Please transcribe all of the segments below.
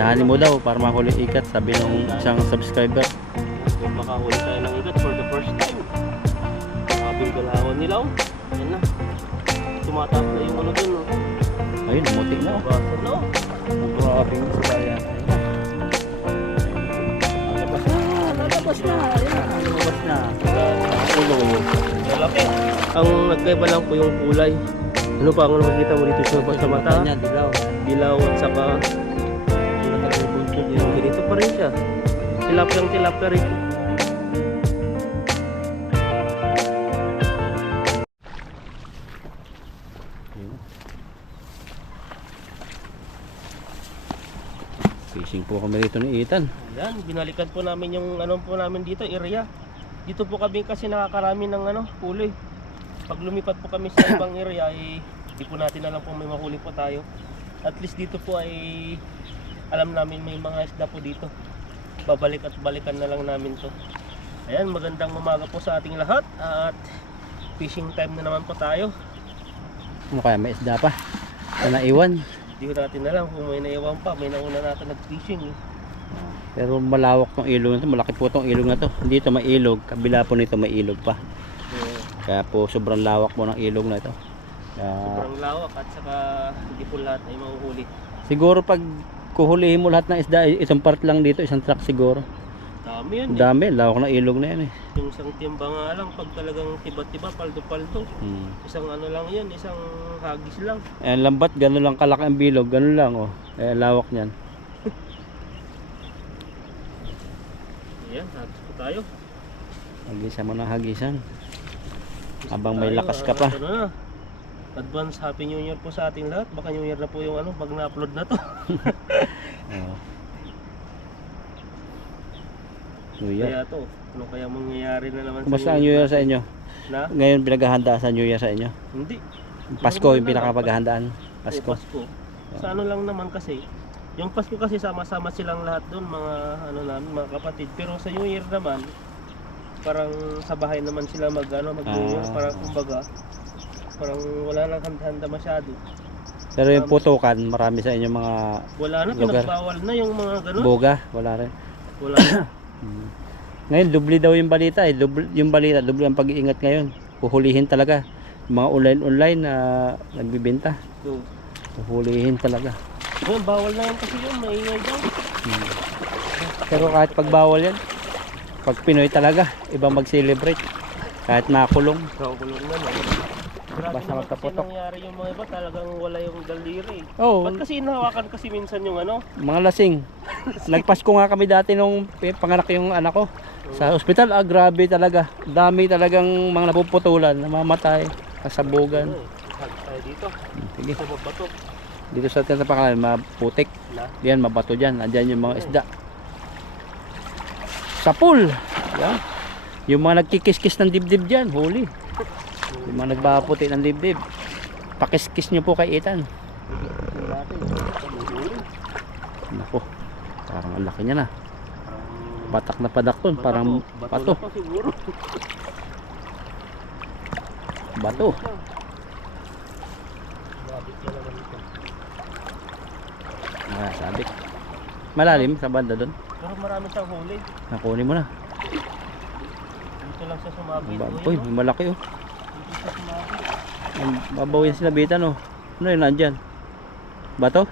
Dahanin mo daw para mahuli ikat, sabi ng isang subscriber. Makahuli tayo ng ikat for the first time. Sabing galawan nila, oh. Yan na. Tumataas na yung ano dun, oh. Ayun, muti na. Basta na, oh. Grabe yung sabayan. Lalabas na. Ayan, lalabas na. Ulo. Malaki. Ang nagkaiba lang po yung kulay. Ano pa ang nakikita mo dito sa mata? Dilaw. Dilaw at saka yung nakalagay buntog yung ganito pa rin siya. Tilapia rin. Fishing po kami rito ni Ethan. Ayan, binalikan po namin yung ano po namin dito, area. Dito po kami kasi nakakarami ng ano, huli. Pag lumipat po kami sa ibang area, hindi po natin alam kung may mahuli po tayo. At least dito po ay alam namin may mga isda po dito. Babalik at balikan na lang namin to. Ayan, magandang umaga po sa ating lahat. At fishing time na naman po tayo. Ano kaya, may isda pa na naiwan. Hindi ko natin alam kung may naiwan pa. May nauna natin nag-fishing. Pero malawak tong ilog na to, malaki po tong ilog na to. Dito may ilog, kabila po nito may ilog pa. Kaya po sobrang lawak po ng ilog na ito. Sobrang lawak at saka hindi po lahat ay mahuhuli. Siguro pag kuhulihin mo lahat ng isda, isang part lang dito, isang truck siguro. Dami yun, Dami, lawak ng ilog na yan eh. Yung isang timba nga lang, pag talagang tiba-tiba, paldo-paldo. Isang ano lang yan, isang hagis lang. Ayan, lambat, gano'n lang kalaki ang bilog, gano'n lang oh. Ayan, lawak niyan. Ayan, hagis po tayo. Hagisan mo na hagisan. Habang may lakas ka pa. Ano na, advance Happy New Year po sa ating lahat. Baka New Year na po yung ano, pag na-upload na to. Oh. New Year. Kaya to, ano kaya mangyayari na naman Kumusta ang New Year sa inyo? Na? Ngayon pinaghahanda sa New Year sa inyo? Hindi. Pasko yung pinakapaghahandaan. Pasko. Pasko. Sa ano lang naman kasi, yung Pasko kasi sama-sama silang lahat doon, mga ano namin, mga kapatid. Pero sa New Year naman, parang sa bahay naman sila mag New Year, parang kumbaga, parang wala nang handa-handa masyado. Pero yung putukan, marami sa inyo mga Wala na, lugar. pinagbawal na yung mga ganun. Boga, wala rin. Wala na. Ngayon, dubli daw yung balita eh. Yung balita, dubli ang pag-iingat ngayon. Puhulihin talaga. Yung mga online na nagbibenta. So, Puhulihin talaga. well, bawal na yan kasi yun, maingay daw. Pero kahit pag bawal yan, pag Pinoy talaga, iba mag-celebrate. Kahit makulong. Kakulong na no. Grabe Basta naman magkaputok. kasi nangyari yung mga iba, talagang wala yung daliri. Oo, Ba't kasi inahawakan kasi minsan yung ano? mga lasing. Nagpasko nga kami dati nung panganak yung anak ko. Sa ospital, grabe talaga. Dami talagang mga napuputulan, namamatay, kasabugan. Hag tayo dito. Sige. Sa babato. Dito sa atin sa pangalan, maputik. Na? Yan, mabato dyan. Andyan yung mga isda. Sa pool. Yan. Yung mga nagkikis-kis ng dibdib dyan, huli. Yung mga nagpaputi ng dibdib. Pakis-kis nyo po kay Ethan. Naku, parang ang laki niya na. Batak na padak ton, parang bato. Pa siguro. Bato. Sabit na naman ito. Sabit. Malalim sa banda doon. Pero marami siyang huli. Nakunin mo na. Dito lang siya sumabit. Uy, malaki oh. Dito siya sumabit. Babaw yan sinabitan oh. Ano yun nandyan? Bato?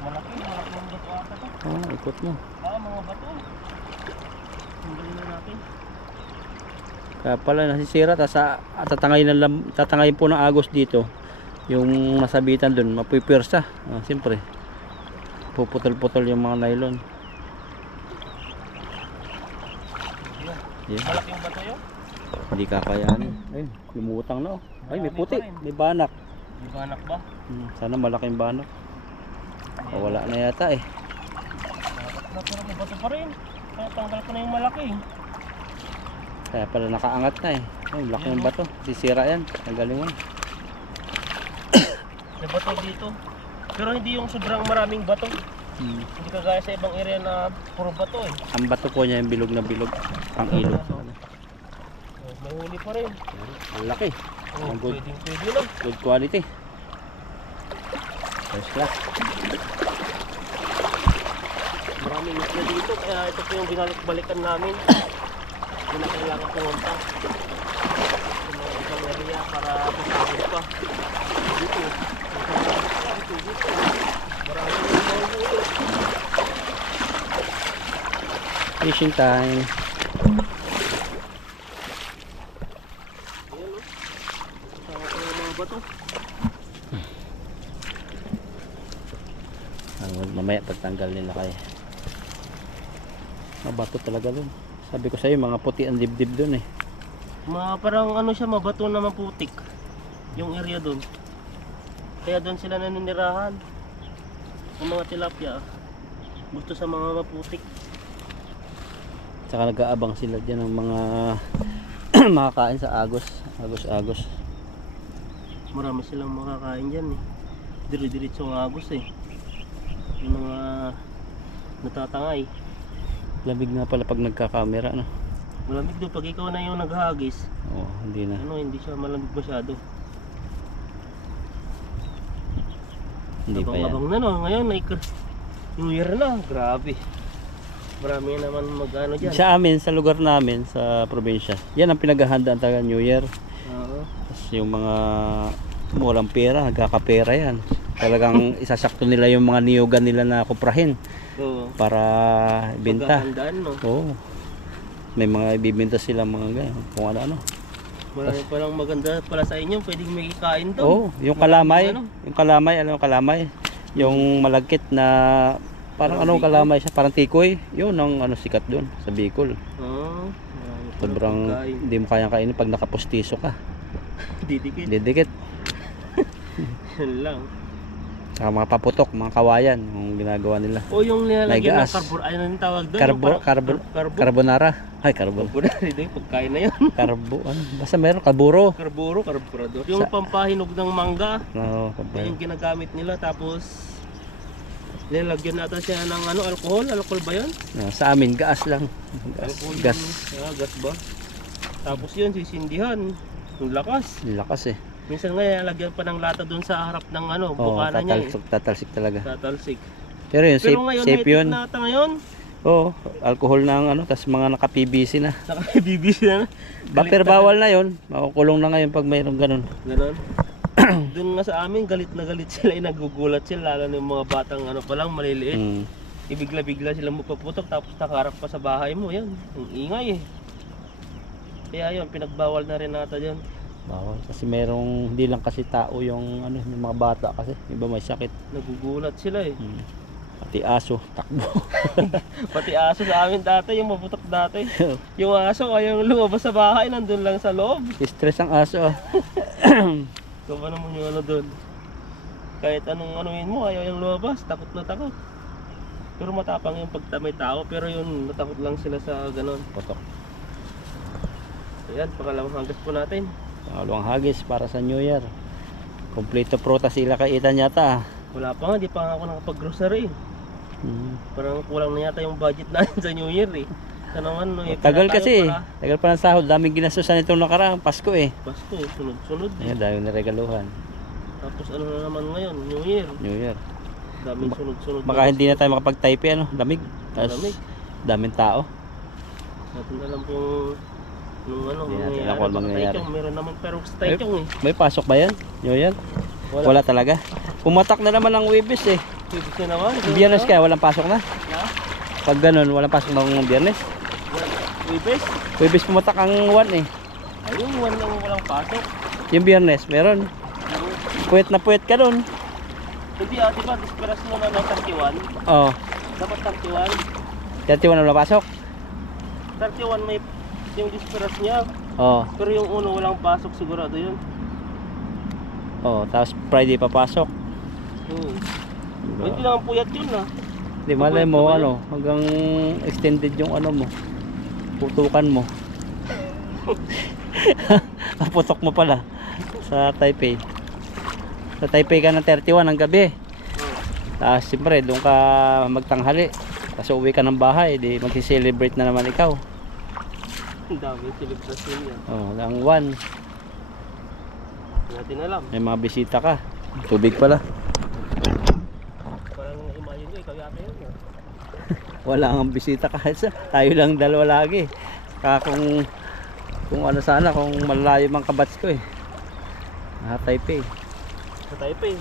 Malaki yung bato ata to. Ikot mo. Mga bato. Tanggalin na natin. Kaya pala nasisira, tatangayin po ng agos dito. Yung masabitan doon, mapipirsa. Siyempre, puputol-putol yung mga nylon. Yeah. Malaki yung bato yun? Hindi kakayanin. Ayun, lumutang na oh. Ay, may puti, may banak. Di ba anak ba? Sana malaking banak. Wala na yata eh. Pero may bato pa rin. Kaya tanggal ko na yung malaki. Kaya pala nakaangat na eh. Ay, laki ng bato. Sisira yan. Tanggalin mo. May bato dito. Pero hindi yung sobrang maraming bato. Hindi kagaya sa ibang area na puro bato eh. Ang bato po niya yung bilog na bilog. Ang ilog. May huli pa rin. Ang laki. Ang good. Pwede lang. Good quality. First class. dito, kaya ito po yung binalik-balikan namin. Hindi na kailangan pumunta sa mga ibang area para masakit pa. Dito, dito. Maraming mga ulo. Fishing time. Ayan o. Kasama ko yung mga bato. Mamaya pagtanggal nila kaya. Mabato talaga dun. Sabi ko sa'yo, mga puti ang dibdib dun eh. Parang ano siya, mabato na maputik. Yung area doon. Kaya doon sila naninirahan. Ang mga tilapia. Gusto sa mga maputik. Tsaka nag-aabang sila dyan ng mga makakain sa agos. Agos. Marami silang makakain dyan eh. Dire-diretso ang agos eh. Yung mga natatangay. Lamig nga pala pag nagka-camera, no? Malamig doon pag ikaw na yung naghahagis. Oo, hindi na. Hindi siya malamig masyado. Hindi pa yan. Abang-abang na no. Ngayon ay New Year na. Grabe. Marami naman mag-ano dyan. Sa amin, sa lugar namin, sa probinsya, yan ang pinaghahandaan talaga New Year. Oo. Tapos yung mga walang pera, nagkakapera yan. Talagang isasakto nila yung mga niyugan nila na kuprahin Oo. para benta. Paghahandaan no. Oo. May mga ibibenta sila mga ganyan, kung ano-ano. Marami palang maganda pala sa inyo. Pwedeng may kain doon. Oo, yung kalamay, Ano? yung kalamay, alam mo kalamay? Yung malagkit na parang Parang anong kalamay siya, parang tikoy. Yun ang ano sikat doon sa Bicol. Oo. Marami palang Sobrang pagkain. hindi mo kayang kainin pag nakapustiso ka. Didikit. Didikit. Yan lang. Saka mga paputok, mga kawayan, yung ginagawa nila. O yung nilalagyan ng gas. carbon, ano yung tawag doon? Yung parang- carbo. Carbonara. Ay, carbon. Carbonara, ito yung pagkain na yun. Carbo, ano? Basta meron, carburo. Carburador. Yung pampahinog ng mangga, No, yun yung ginagamit nila. Tapos, nilalagyan natin siya ng alcohol. Alcohol ba yun? no, sa amin, gas lang. Alcohol Gas. gas ba? Tapos yun, sisindihan. Yung lakas. Lakas eh. Minsan nga, lagyan pa ng lata doon sa harap ng Oo, bukana niya tatalsik talaga. Tatalsik. Pero yun, Pero ngayon, safe yun. na ata ngayon. Oo, alcohol na ang tas mga naka-PVC na. Naka-BBC na. Pero bawal na yun. Makukulong na ngayon pag mayroong ganun. Ganon. Doon nga sa amin, galit na galit sila. Nagugulat sila. Lalo na yung mga batang pa lang, maliliit. Mm. Ibigla-bigla sila mapaputok tapos nakaharap pa sa bahay mo. Yan, ang ingay eh. Kaya yun, pinagbawal na rin nata dyan. Bawal. Kasi merong, hindi lang kasi tao yung, yung mga bata kasi. Iba may sakit. Nagugulat sila eh. Mm. Pati aso, takbo. Pati aso sa amin dati, yung maputok dati. Yung aso, ayaw lumabas sa bahay, nandun lang sa loob. Stress ang aso. So pa naman yung doon. Kahit anong anuin mo, ayaw yung lumabas, takot na takot. Pero matapang yung pagta may tao, pero yun, natakot lang sila sa ganon. Potok. Ayan, pangalawang hanggas po natin. Pangalawang hagis para sa New Year. Kompleto prutas sila kay Ethan yata. Wala pa nga, di pa nga ako nakapag-grocery. Mm. Parang kulang na yata yung budget natin sa New Year eh. Sa naman, no, Tagal tayo kasi. para Tagal pa ng sahod. Daming ginastusan itong nakaraang Pasko eh. Pasko, sunod-sunod. Ayan, dahil niregaluhan. Tapos ano na naman ngayon, New Year. New Year. Daming sunod-sunod. Baka hindi na tayo makapag-type lamig. Tapos Malamig. daming tao. Natin alam kung nung Hindi natin alam kung ano mangyayari. Meron naman pero sa Taichung eh. May pasok ba yan? New Year? Wala talaga. Pumatak na naman ang Webes eh. Pwede siya naman. Biyernes kaya walang pasok na. Ha? Pag ganun, walang pasok ng Biyernes. Webes? Webes pumatak ang 1 eh. Ayun, walang pasok. Yung Biyernes, meron. Puwet na puwet ka dun. Hindi di ba, disperas mo na ng 31? Oo. Dapat 31. 31 na wala pasok. 31 may yung disperas niya. Oo. Pero yung uno walang pasok sigurado yun. Oo. Tapos Friday papasok. Hindi naman puyat yun Di malay mo Puwet na ba hanggang extended yung mo. Putukan mo. Putok mo pala sa Taipei. Sa Taipei ka ng 31 ng gabi. Tapos siyempre doon ka magtanghali. Tapos uwi ka ng bahay, di magsi-celebrate na naman ikaw. Ang dami celebration niya. Oh, ang 1. Hindi natin alam. May mga bisita ka. Tubig pala. Parang imagine ko, ikaw yata yun. wala ang bisita kahit sa tayo lang dalawa lagi. Saka kung ano sana, kung malayo mang kabats ko eh. Taipei. Sa Taipei.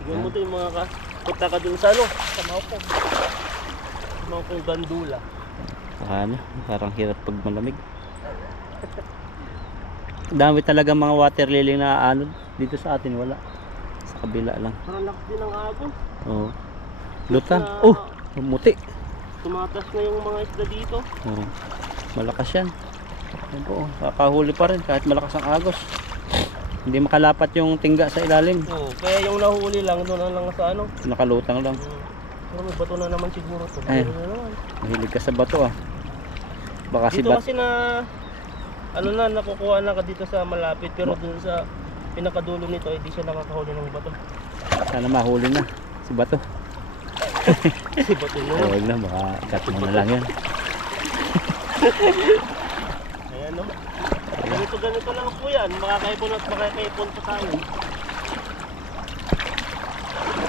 Tignan mo to yung mga punta ka dun sa ano, sa Maokong. Sa Maokong Gandula. Ano, parang hirap pag malamig. Dami talaga mga water lily na ano dito sa atin, wala. Sa kabila lang. Parang lakas din ang agos. Oo. Lutang. Oh, muti. Tumatas na yung mga isda dito. Oo. Malakas yan. Yan po, kakahuli pa rin kahit malakas ang agos. Hindi makalapat yung tingga sa ilalim. Oo, kaya yung nahuli lang doon lang sa ano. Nakalutang lang. Pero may bato na naman siguro to. Ay. Meron na naman. Mahilig ka sa bato ah. Baka si Dito bat. kasi na ano na nakukuha na ka dito sa malapit pero dun sa pinakadulo nito hindi siya nakakahuli ng bato. Sana mahuli na si bato. Kasi bato mo. Huwag na, baka cut mo na lang yan. Ayan no. Ganito lang po yan. Makakaipon at makakaipon pa tayo.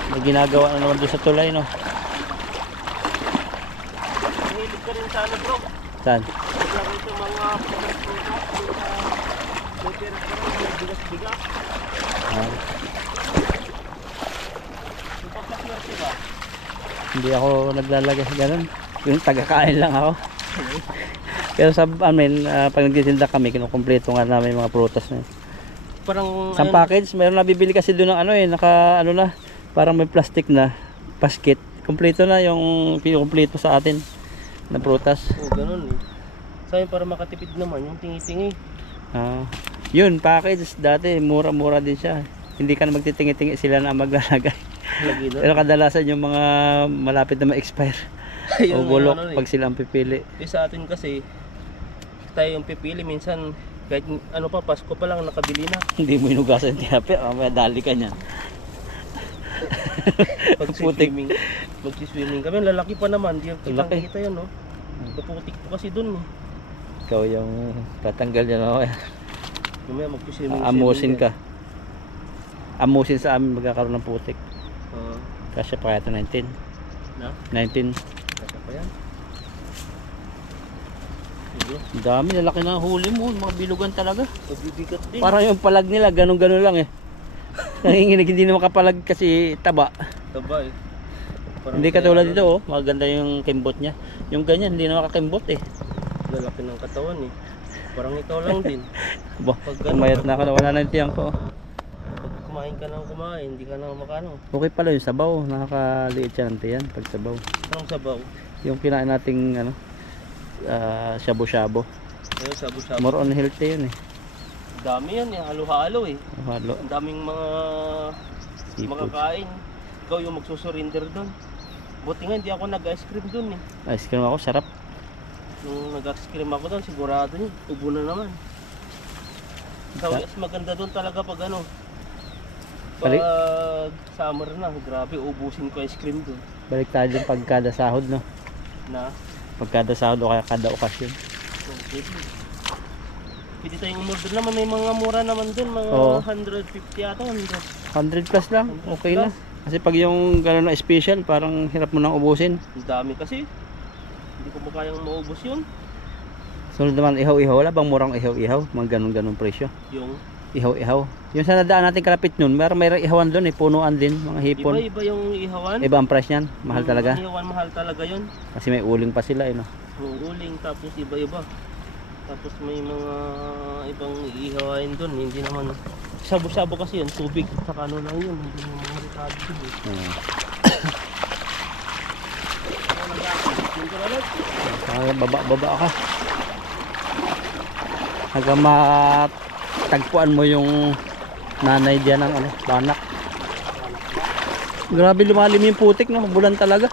May ginagawa na naman doon sa tulay, no? Mahilig ka rin sa ano bro. Saan? Maglagay sa mga prutas dun sa local restaurant, may bigas-bigas. Ah, Yung pagkaswerte ba? hindi ako naglalagay sa ganun. Yung taga-kain lang ako. Pero sa amin, pag nagtitinda kami, kinukumpleto nga namin yung mga prutas na yun. Parang Sa package, mayroon nabibili kasi doon ng ano eh, naka ano na, parang may plastic na basket. Kompleto na yung pinukumpleto sa atin na prutas. oh, ganun eh. Sa akin para makatipid naman yung tingi-tingi. Yun, package dati, mura-mura din siya. Hindi ka na magtitingi-tingi, sila na ang maglalagay. Lagi na. Pero kadalasan yung mga malapit na ma-expire o Yun nga, bulok ano eh. pag sila ang pipili. Sa atin kasi tayo yung pipili minsan kahit ano pa Pasko pa lang nakabili na. Hindi mo inugasan yung tiyapi, mamaya dali ka niyan. Pag-swimming, mag-swimming kami, lalaki pa naman, di Laki. kita yan no. Kaputik po kasi dun eh. Ikaw yung tatanggal niya mamaya. Mamaya mag-swimming. Amusin ka. Amusin sa amin magkakaroon ng putik. Oo. Kasi pa kaya ito 19. Na? 19. Kasa pa yan. Sige. Ang dami, lalaki na ang huli mo. Mga bilugan talaga. Mabibigat din. Parang yung palag nila, ganun-ganun lang eh. Nanginginig, hindi naman kapalag kasi taba. Taba eh. Parang Hindi kaya katulad ano, dito oh, maganda yung kimbot niya. Yung ganyan, hindi naman kakimbot eh. Lalaki ng katawan eh. Parang ikaw lang din. Bah, Pag ganun, umayat na ako na wala na yung tiyang ko. Pag kumain ka ng kumain, hindi ka na makano. Okay pala yung sabaw, nakakaliit siya ng tiyan pag sabaw. Anong sabaw? Yung kinain nating ano, shabu-shabu. Ayun, sabu-sabu. More on healthy yun eh. Dami yan eh, halo-halo eh. Halo, Ang daming mga seafood. makakain. Ikaw yung magsusurrender doon. Buti nga hindi ako nag-ice cream doon eh. Ice cream ako, sarap. Nung nag-ice cream ako doon, sigurado yun. Ubo na naman. So, mas maganda doon talaga pag ano. Pag Balik. summer na, grabe, ubusin ko ice cream doon. Balik tayo dun pag kada sahod no. Na, Pag kada sahod o kaya kada okasyon. okay. Pwede tayong umorder naman, may mga mura naman doon, mga Oo. 150 yata, 100. 100 plus lang, 100 okay na. plus. Kasi pag yung gano'n na special, parang hirap mo nang ubusin. Ang dami kasi. Hindi ko ba kayang maubos yun? Sunod naman ihaw-ihaw, wala bang murang ihaw-ihaw? Mga ganun-ganun presyo. Yung, Ihaw-ihaw. Yung sa nadaan natin kalapit nun, may ihawan doon eh, punuan din, mga hipon. iba yung ihawan. Iba ang price niyan, mahal Yung talaga. Ihawan, mahal talaga yun. Kasi may uling pa sila eh no. Uling, tapos iba-iba. Tapos may mga ibang iihawain doon. Hindi naman, sabo-sabo kasi yun, tubig. Saka ano lang yun, hindi naman mga rekado yun. Baba ka. Hanggang matagpuan mo yung nanay diyan ng ano, banak. Grabe lumalim yung putik no, bulan talaga.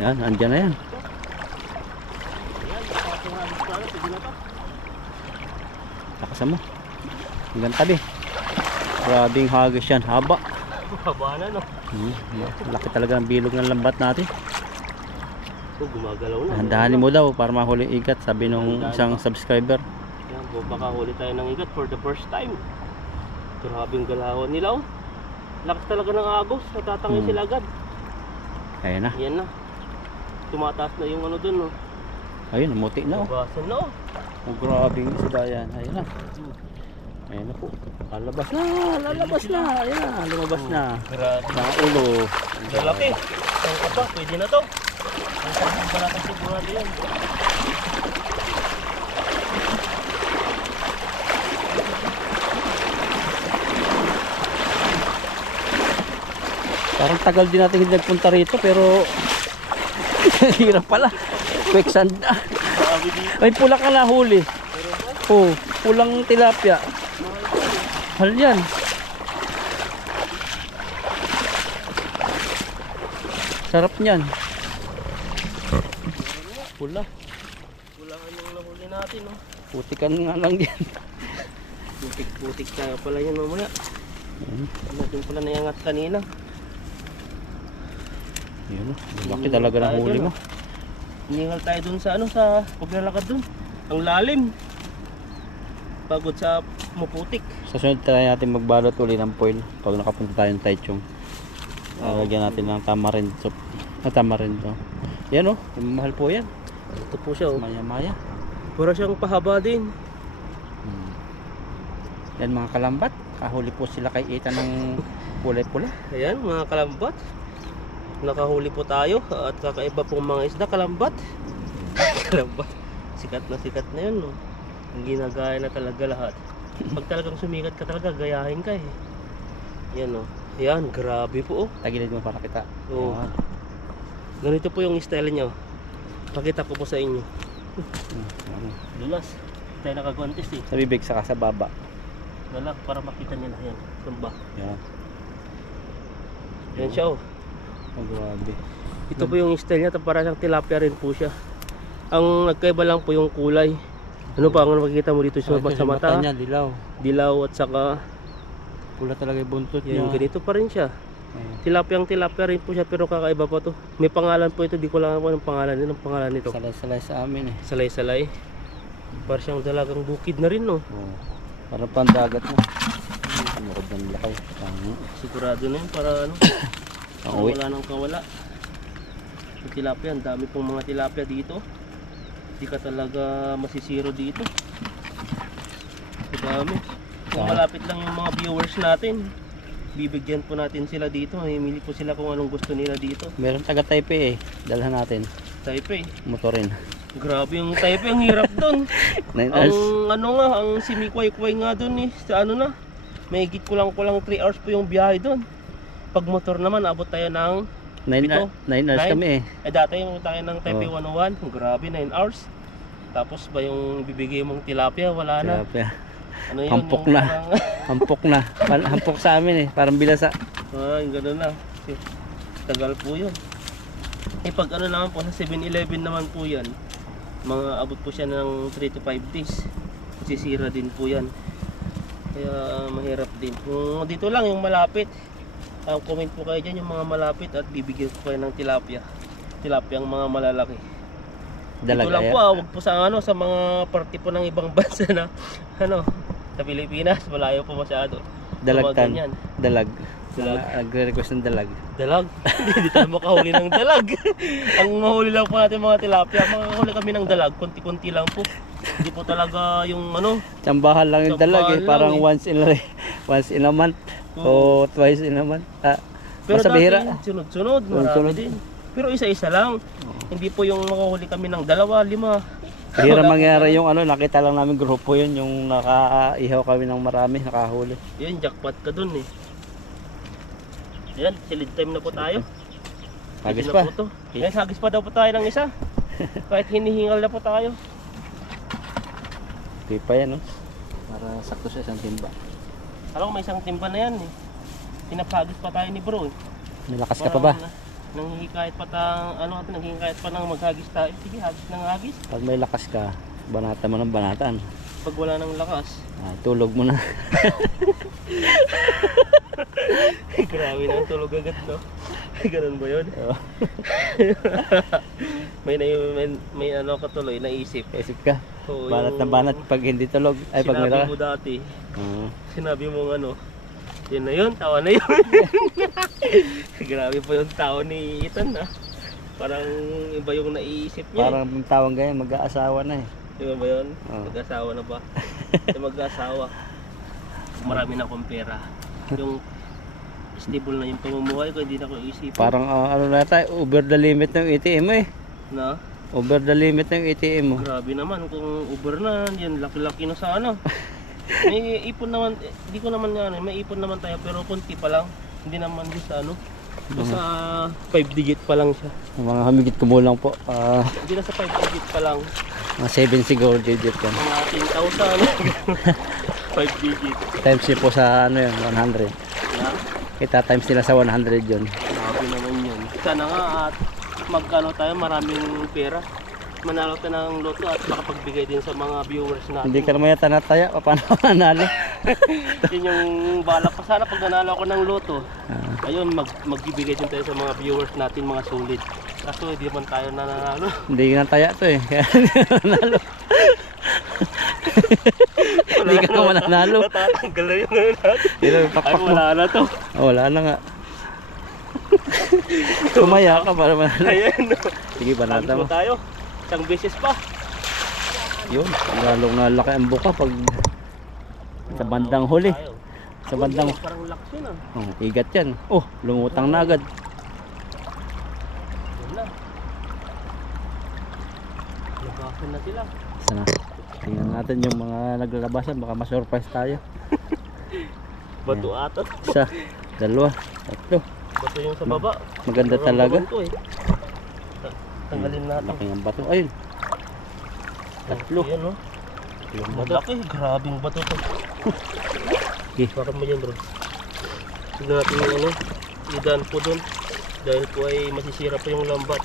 Yan, andyan na yan. Takasan mo. Hanggang tabi. Grabing hagis yan, haba. Haba na no. Laki talaga ng bilog ng lambat natin. Gumagalaw na. Handahanin mo daw para mahuli ikat, sabi nung isang subscriber. Yan, baka huli tayo ng igat for the first time. Grabing galawan nila oh. Lakas talaga ng agos, natatangay sila agad. Ayan na. Yan na. Tumataas na yung ano dun oh. Ayun, namuti na oh. Basan na oh. Oh, grabe yung isda yan. Ayan na. Ayan na po. Lalabas na. Lalabas na. Ayan na. Lumabas na. Grabe. Sa ulo. Ang lalaki. Ang kapa, pwede na to. Ang sarap pala kasi sigurado yan. Parang tagal din natin hindi nagpunta rito pero hirap pala. Quicksand na. Grabe dito. May pula ka na huli. Oh, pulang tilapia. Hal yan. Sarap niyan. Pula. Kulangan yung nahuli natin oh. Putikan nga lang yan. Putik-putik tayo pala yan mamaya. Natin pala nayangat kanina. Yun, laki talaga ng huli mo. Hiningal tayo dun sa ano, sa paglalakad dun. Ang lalim. Pagod sa maputik. Sa sunod try natin magbalot uli ng foil pag nakapunta tayo ng Taichung. Lagyan natin ng tamarind soup. Tamarind to. Yan oh, mahal po yan. Ito po siya oh. Maya-maya. Para siyang pahaba din. Yan mga kalambat. Kahuli po sila kay Ethan ng kulay-pula. Ayan mga kalambat. Nakahuli po tayo at kakaiba pong mga isda kalambat. Kalambat. Sikat na yun no. Ang ginagaya na talaga lahat. Pag talagang sumikat ka talaga, gayahin ka eh. Yan oh. Ayan, grabe po oh. Tagilid mo para kita. Oo. Yan. Ganito po yung style niya. Pakita ko po sa inyo. Ano. Dulas. Tayo nakagontes eh. Sa bibig saka sa baba. Wala, para makita nila. Yan. Sumba. Yan. Yan siya oh. Oh, grabe. Ito po yung style niya. Para siyang tilapia rin po siya. Ang nagkaiba lang po yung kulay. Ano pa ang makikita mo dito sa mata? Niya, dilaw. Dilaw at saka Pula talaga yung buntot niya. yung ganito pa rin siya. Ayan. Tilapia rin po siya pero kakaiba pa to. May pangalan po ito. Di ko lang alam ang pangalan. Anong pangalan nito? Salay-salay sa amin eh. Salay-salay. Para siyang dalagang bukid na rin no. Oh. Para pandagat mo. Murad ng lakay. Sigurado na yun para ano. Ang uwi. Wala nang kawala. Yung tilapia, ang dami pong mga tilapia dito. Di ka talaga masisiro dito. Ang dami. Kung malapit lang yung mga viewers natin, bibigyan po natin sila dito. Mamimili po sila kung anong gusto nila dito. Meron taga Taipei eh. Dalhan natin. Taipei. Motorin. Grabe yung Taipei, ang hirap doon. 9 Ang hours. ano nga, ang simikway-kway nga doon eh. Sa ano na, may higit ko lang 3 hours po yung biyahe doon. Pag motor naman, abot tayo ng 9 Pito? hours 9? kami eh. dati yung tayo ng Taipei 101, grabe 9 hours. Tapos ba yung bibigay mong tilapia, wala na. Tilapia. Ano yun? Hampok yung na. parang- Hampok na. Hampok sa amin eh. Parang bilasa. yung gano'n na. Tagal po yun. Eh pag ano naman po, sa 7-Eleven naman po yan, mga abot po siya ng 3 to 5 days. Sisira din po yan. Kaya mahirap din. Kung dito lang yung malapit, comment po kayo dyan yung mga malapit at bibigyan ko kayo ng tilapia. Tilapia ang mga malalaki. Ito lang Dalaga. po wag po sa ano sa mga parte po ng ibang bansa na ano sa Pilipinas, malayo po masyado. Dalagtan. Yan. Dalag. Dalag. Nagre-request ng dalag. Dalag. Hindi tayo makahuli ng dalag. Ang mahuli lang po natin mga tilapia, makahuli kami ng dalag, konti-konti lang po. Hindi po talaga yung ano, Tsambahan lang yung dalag eh. Tsambahan Parang lang once in a month. O twice in a month. pero Basta dati bihira. sunod-sunod, marami Sunod-sunod. din. Pero isa-isa lang. Hindi po yung makahuli kami ng 2, 5. Bihira Wala mangyari yung ano. Nakita lang namin grupo yun. Yung nakaihaw kami ng marami. Nakahuli. Yan, jackpot ka dun eh. Yan, silid time na po tayo. Hagis Pwede pa. na po to. Yan, hagis pa daw po tayo ng isa. Kahit hinihingal na po tayo. Pipa yan no. Para sakto sa isang timba. Alam ko may isang timba na yan eh. Pinapagis pa tayo ni bro eh. Malakas ka pa ba? Nanghihikayat pa tang ano natin, nanghihikayat pa nang maghagis tayo. Sige, hagis ng hagis. Pag may lakas ka, banata mo ng banatan. Pag wala nang lakas. Tulog mo na. Grabe na ang tulog agad no. Ganun ba yun? Oo. may ano ka tuloy, naisip. Isip ka. Oo, Banat na yung banat pag hindi tulog. Ay pag may Sinabi lakas. mo dati, Oo. sinabi mo ano, Yun na yun, tawa na yun. Grabe po yung tao ni Ethan ha. Parang iba yung naiisip niya. Parang tawang ganyan, mag-aasawa na eh. Iba ba yun? Oo. Mag-asawa na ba? Mag-asawa. Marami na akong pera. Yung stable na yung pamumuhay ko, hindi na ko isipin. Parang ano na tayo, over the limit ng ATM mo eh. Na? Over the limit ng ATM mo. Grabe naman kung Uber na, yan laki-laki na sa ano. May ipon naman, hindi ko naman yan, may ipon naman tayo pero konti pa lang. Hindi naman din sa ano. Sa 5 digit pa lang siya. Mga hamigit kumulang po. Hindi na sa 5 digit pa lang. Mga 7 siguro digit yan. Mga 10,000. 5 digit. Times niyo po sa ano yun, 100. Na? Kita times nila sa 100 yun. Grabe naman yun. Sana nga at magkano tayo, maraming pera. Manalo tayo ng loto at makapagbigay din sa mga viewers natin. Hindi ka naman yata nataya, paano ka nanalo? Yun yung balak ko sana pag nanalo ako ng loto. Ayun, magbibigay din tayo sa mga viewers natin, mga solid. Kaso hindi man tayo nanalo. Hindi ka nataya to eh, kaya hindi ka nanalo. Hindi ka naman nanalo. Natatanggal na yung ano natin. Hindi na, pakpak Ay, mo. wala na to. Wala na nga. Tumaya ka para manalo. Ayan. Sige, banata mo. Ano tayo? Isang beses pa. Yun, lalong nalaki ang buka pag sa bandang huli. Tayo. Sa bandang... Parang lakas yun ah. Oh, igat yan. Oh, lumutang na agad. Yun na. Nagasan na sila. Sana. Tingnan natin yung mga naglalabasan, baka ma-surprise tayo. Bato atot. Isa, dalawa, tatlo. Bato yung sa baba. Maganda talaga. To, eh. Tanggalin natin. Laki ng bato. Ayun. Tatlo. Ayan no. Yung bato. Malaki. Grabing bato to. Okay. Bakit mo dyan bro? Tignan natin yung ano. Idan po dun. Dahil po ay masisira po yung lambat.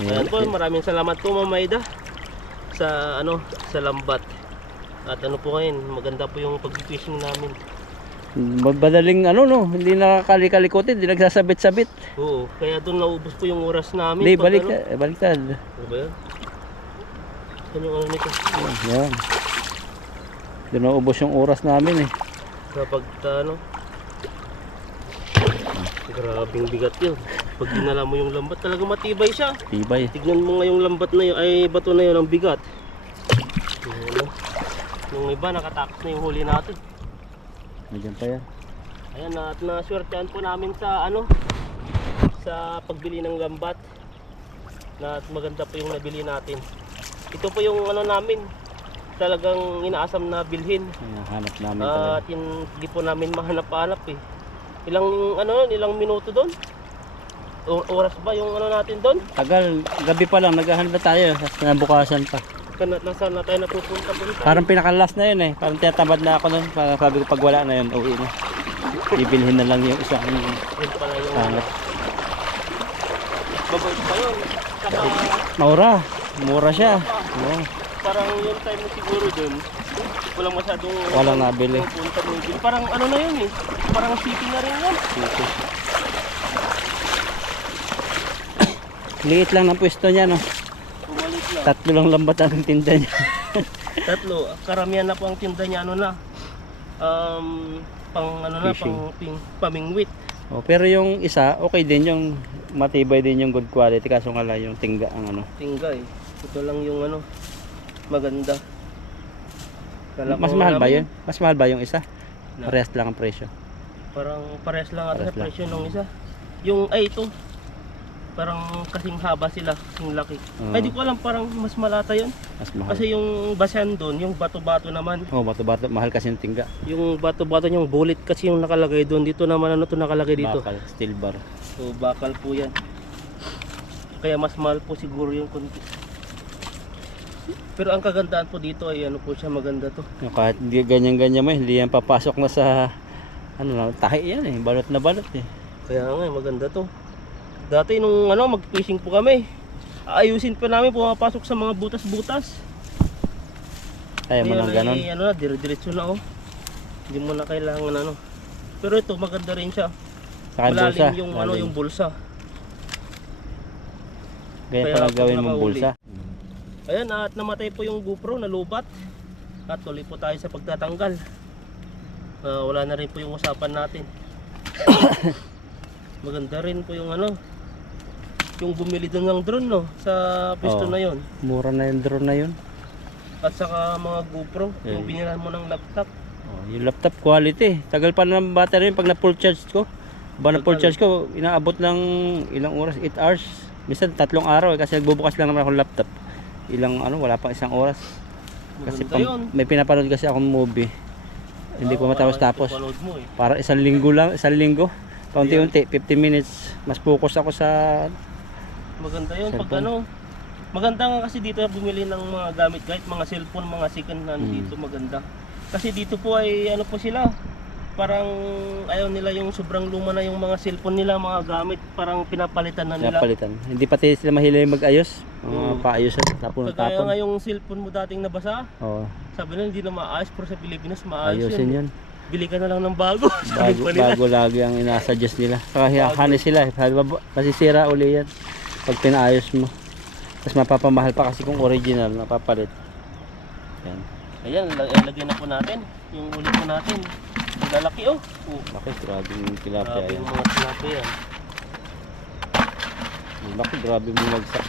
Ayan po. Maraming salamat po Mama Ida. Sa ano. Sa lambat. At ano po ngayon. Maganda po yung pag-fishing namin. Madaling ano no, hindi nakakalikot-likotin, hindi nagsasabit-sabit. Oo. Kaya doon naubos po yung oras namin. Hindi, pag balik, ano. baliktad. Ano ba yan? Saan yung ano nito? Yan. Doon naubos yung oras namin eh. Kapag ano. Grabing bigat yun. Pag dinala mo yung lambat, talaga matibay siya. Tibay. Tignan mo nga yung lambat na yun, ay bato na yun ang bigat. Ano? Yung iba nakatakas na yung huli natin. Medyan pa yan. Ayan, at naswertehan po namin sa ano, sa pagbili ng lambat. Na maganda po yung nabili natin. Ito po yung ano namin, talagang inaasam na bilhin. Ayan, hanap namin At talaga. hindi po namin mahanap-hanap eh. Ilang minuto doon? Oras ba yung ano natin doon? Tagal, gabi pa lang, naghahanap na tayo. Nabukasan pa. Nasaan na tayo napupunta doon? Parang pinaka-last na yun eh. Parang tinatamad na ako nun. Parang sabi ko pag wala na yun, uwi na. Bibilhin na lang yung isang Yun pala yung hanap. babait pa yun. Saka Mura. Mura siya. Oo. parang yung time na siguro doon, walang masyadong Walang nabili. punta doon. Parang ano na yun eh. Parang shipping na rin yun. Liit lang ng pwesto niya no. Bumalik lang. Tatlo lang lambat ang tinda niya. Tatlo. Karamihan na po ang tinda niya ano na. Pang ano na, Fishing. pamingwit. Oh, pero yung isa, okay din yung matibay din yung good quality kaso nga lang yung tingga ang ano. Tingga eh. Ito lang yung ano, maganda. Kala Mas ko mahal ba namin, yun? Mas mahal ba yung isa? Na. Parehas lang ang presyo. Parang pares lang ata Pares sa lang. presyo ng isa. Yung ay ito. Parang kasing haba sila, kasing laki. Oo. Ay di ko alam, parang mas malata yun. Mas mahal. Kasi yung basehan doon, yung bato-bato naman. Oh, bato-bato, mahal kasi yung tingga. Yung bato-bato yung bullet kasi yung nakalagay doon. Dito naman ano to nakalagay dito. Bakal, steel bar. So bakal po yan. Kaya mas mahal po siguro yung konti. Pero ang kagandaan po dito ay ano po siya, maganda to. Yung kahit hindi ganyan-ganyan mo, hindi yan papasok na sa ano na, tahi yan eh, balot na balot eh. Kaya nga maganda to. Dati nung ano mag-fishing po kami, aayusin pa namin pumapasok sa mga butas-butas. Kaya mo lang ganon. Ano na, dire-diretso na oh. Hindi mo na kailangan ano. Pero ito maganda rin siya. Saka yung bulsa. Malalim yung ano yung bulsa. Ganyan kaya pala ako gawin mong nakahuli. bulsa. Ayan, at namatay po yung GoPro, nalubat. At tuloy po tayo sa pagtatanggal. Wala na rin po yung usapan natin. Maganda rin po yung ano, yung bumili doon ng drone, no, sa pisto Oo. na yon. Mura na yung drone na yun. At saka mga GoPro, yung binilhan mo ng laptop. Oh, yung laptop quality. Tagal pa ng battery pag na full charge ko. Ba na full Tagal. charge ko, inaabot ng ilang oras? 8 hours. Minsan 3 araw kasi nagbubukas lang naman ako ng laptop. Wala pa 1 oras. Kasi Maganda yun. may pinapanood kasi akong movie. Hindi ko matapos-tapos. Panood mo eh. Para 1 linggo lang, 1 linggo. Paunti-unti, 50 minutes. Mas focus ako sa Maganda yun pag Cellphone. ano. Maganda nga kasi dito bumili ng mga gamit, kahit mga cellphone, mga second hand Mm. dito maganda. Kasi dito po ay ano po sila, parang ayaw nila yung sobrang luma na yung mga cellphone nila, mga gamit, parang pinapalitan na nila. pinapalitan. Hindi pati sila mahilig mag-ayos. Mga paayos at Kagaya tapon-tapon. nga yung cellphone mo dating nabasa, Oo, sabi nila hindi na maayos, pero sa Pilipinas maayos ayusin yun. yun. Bili ka na lang ng bago. Sabi Bago, pa nila. bago lagi ang inasuggest nila. Saka hihakani sila. Masisira uli yan. Pag pinaayos mo. Tapos mapapamahal pa kasi kung original, napapalit. Yan. Ayan, lagyan na po natin. Yung ulit po natin. Lalaki oh. Laki, grabe yung tilapia Grabe yan. yung mga tilapia yan. Yung laki, grabe yung bagsak.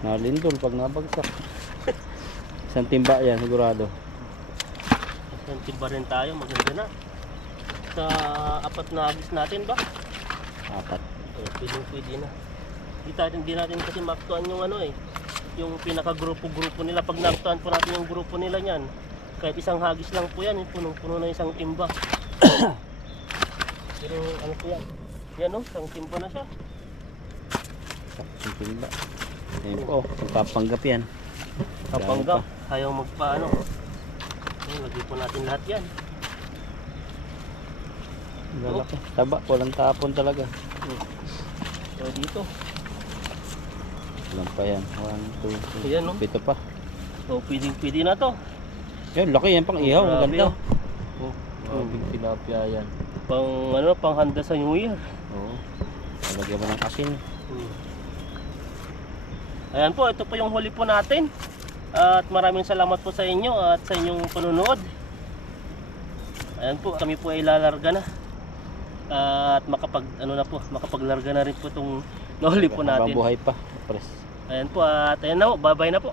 Nalindol pag nabagsak. Isang timba yan, sigurado. Isang timba rin tayo, maganda na. Sa 4 na agis natin ba? 4. Pwede na. Hindi natin kasi maktuan yung ano eh. Yung pinaka-grupo-grupo nila. Pag naktuan po natin yung grupo nila niyan, kahit isang hagis lang po yan, punong-puno na isang timba. Pero ano po yan? Yan oh, isang timba na siya. Isang timba. Ayun po, magpapanggap yan. Kapangga, ayaw magpaano. Lagyan po natin lahat yan. Lalaki. Taba, walang tapon talaga. So dito, Ilan pa yan? 1, 2, 3. ayan no. Pito pa. So pwede na to. Yan, laki yan pang ihaw. Grabe, Maganda. oh. Grabe yung tilapia yan. Pang handa sa New Year. Oo. Talagyan mo ng asin. Ayan po, ito po yung huli po natin. At maraming salamat po sa inyo at sa inyong panonood. Ayan po, kami po ay lalarga na. At makapaglarga na rin po itong nahuli po Habang natin. buhay pa. Pres. Ayan po, at ayan na po, bye-bye na po.